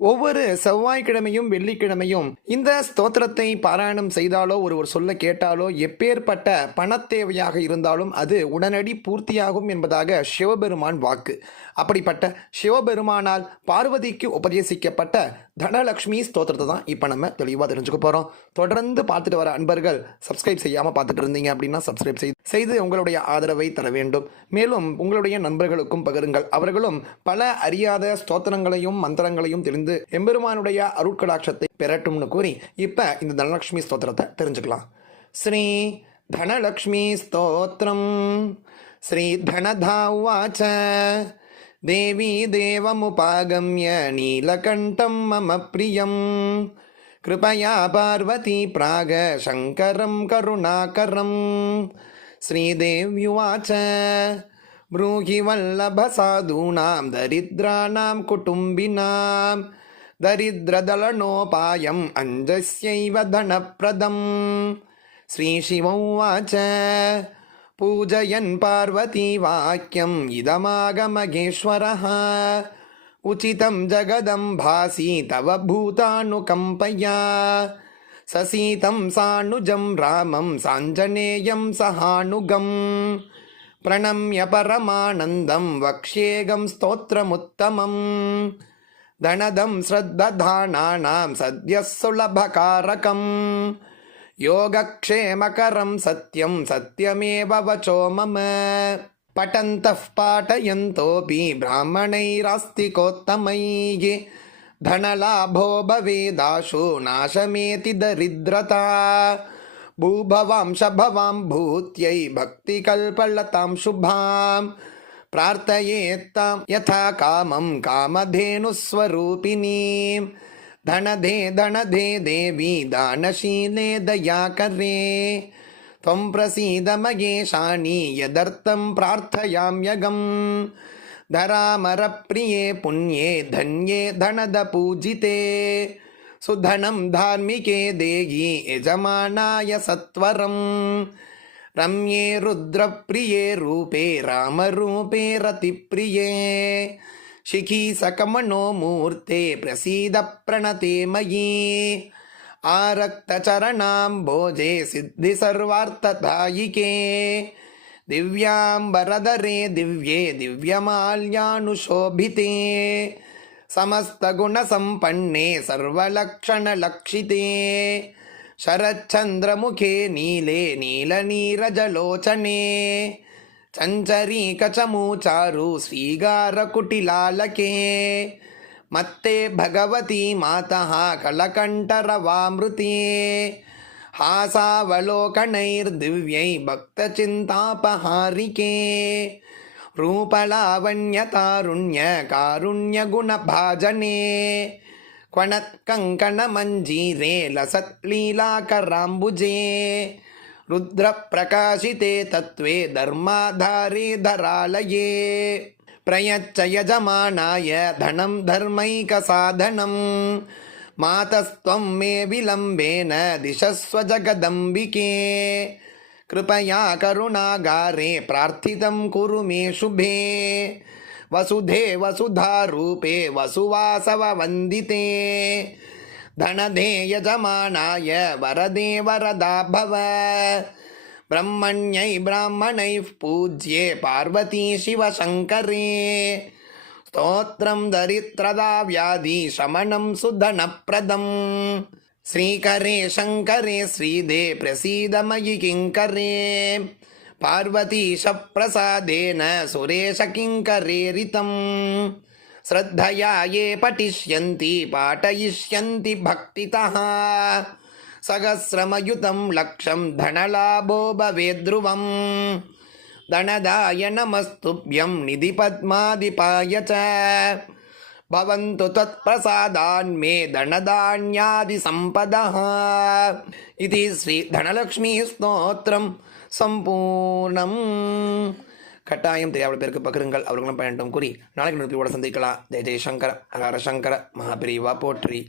ஒவ்வொரு செவ்வாய்க்கிழமையும் வெள்ளிக்கிழமையும் இந்த ஸ்தோத்திரத்தை பாராயணம் செய்தாலோ ஒரு ஒரு சொல்ல கேட்டாலோ எப்பேற்பட்ட பணத்தேவையாக இருந்தாலும் அது உடனடி பூர்த்தியாகும் என்பதாக சிவபெருமான் வாக்கு. அப்படிப்பட்ட சிவபெருமானால் பார்வதிக்கு உபதேசிக்கப்பட்ட தனலக்ஷ்மி ஸ்தோத்திரத்தை தான் இப்போ நம்ம தெளிவாக தெரிஞ்சுக்க போகிறோம் தொடர்ந்து பார்த்துட்டு வர அன்பர்கள் சப்ஸ்கிரைப் செய்யாமல் பார்த்துட்டு இருந்தீங்க அப்படின்னா சப்ஸ்கிரைப் செய்து செய்து உங்களுடைய ஆதரவை தர வேண்டும். மேலும் உங்களுடைய நண்பர்களுக்கும் பகிருங்கள். அவர்களும் பல அறியாத ஸ்தோத்திரங்களையும் மந்திரங்களையும் தெரிந்து எம்பெருமானுடைய அருட்கடாட்சத்தை பெறட்டும்னு கூறி இப்போ இந்த தனலக்ஷ்மி ஸ்தோத்திரத்தை தெரிஞ்சுக்கலாம். ஸ்ரீ தனலக்ஷ்மி ஸ்தோத்திரம். ஸ்ரீ தனதா உவாச்ச देवी देवमुपागम्य नीलकण्ठं मम प्रियं कृपया पार्वती प्राग शङ्करं करुणाकरं श्रीदेव्युवाच ब्रूहि वल्लभसाधूनां दरिद्राणां कुटुम्बिनां दरिद्रदलनोपायम् अञ्जस्यैव धनप्रदं श्रीशिवौवाच பூஜயன் பார்வதி வாக்கியம் இதமாக மகேஸ்வரः உச்சிதம் ஜகதம்பாசி தவ பூதானுகம்பயா சசீதம் சாணுஜம் ராமம் சாஞ்சநேயம் சஹானுகம் பிரணம்ய பரமானந்தம் வக்ஷேகம் ஸ்தோத்திரமுத்தமம் தனதம் ஸ்ரத்ததானாம் சத்யசுலபகாரகம் योगक्षेमकरं सत्यं सत्यमेव वचो मम पठन्तः पाठयन्तोऽपि ब्राह्मणैरास्तिकोत्तमैः धनलाभो भवेदाशु नाशमेति दरिद्रता भूभवांशभवां भूत्यै भक्तिकल्पलतां शुभां प्रार्थयेत्तां यथा कामं कामधेनुस्वरूपिणीं धनधे धनधे देवी दानशीले दयाकरे त्वं प्रसीद मगेशानि यदर्थं प्रार्थयाम्यगम् धरामरप्रिये पुण्ये धन्ये धनदपूजिते सुधनं धार्मिके देहि यजमानाय सत्वरम् रम्ये रुद्रप्रिये रूपे रामरूपे रतिप्रिये शिखी सकमनो मूर्ते प्रसीद प्रणते मयि आरक्तचरणाम्भोजे सिद्धिसर्वार्थदायिके दिव्याम्बरधरे दिव्ये दिव्यमाल्यानुशोभिते समस्तगुणसम्पन्ने सर्वलक्षणलक्षिते शरच्चन्द्रमुखे नीले नीलनीरजलोचने చంచరీకచమూచారు శ్రీగార కుటిలాలకే మత్తే భగవతి మాత కళకంఠరవామృతే హాసావలోకణైర్దివ్యై భక్తచింతాపహారికే. రూపలావణ్యతారుణ్య కారుణ్యగుణభాజనే క్వణత్కంకణమంజీరే లసత్లీలాకరాంబుజే. रुद्रप्रकाशिते तत्त्वे धर्माधारे धरालये। प्रयच्च यजमानाय धनं धर्मैकसाधनम् मातस्त्वं मे विलम्बेन दिशस्व जगदम्बिके कृपया करुणागारे प्रार्थितं कुरु मे शुभे। वसुधे वसुधारूपे वसुवासववन्दिते। தனதே யஜமானாய வரதே வரதா பவ பிரம்மண்யை பிராமணை பூஜ்யே பார்வதி சிவசங்கரே. ஸ்தோத்திரம் தரித்ரதா வியாதி சமணம் சுதனப்பிரதம். ஸ்ரீகரே சங்கரே ஸ்ரீதே பிரசீதமயி கிங்கரே. பார்வதீஷ பிரசாதேன சுரேஷ கிங்கரேரிதம் श्रद्धया ये पठिष्यन्ति पाठयिष्यन्ति भक्तितः सहस्रमयुतं लक्षं धनलाभो भवेद्ध्रुवं धनदाय नमस्तुभ्यं निधिपद्मादिपाय च भवन्तु त्वत्प्रसादान्मे धनधान्यादिसम्पदः इति श्रीधनलक्ष्मीस्तोत्रं सम्पूर्णम् கட்டாயம் தெரியாத பேருக்கு பகிருங்கள் அவர்களும் பயணட்டும் கூறி நாளைக்கு நிறுத்தியோட சந்திக்கலாம். ஜெய் ஜெயசங்கர அகார சங்கர மகாபிரிவா போற்றி.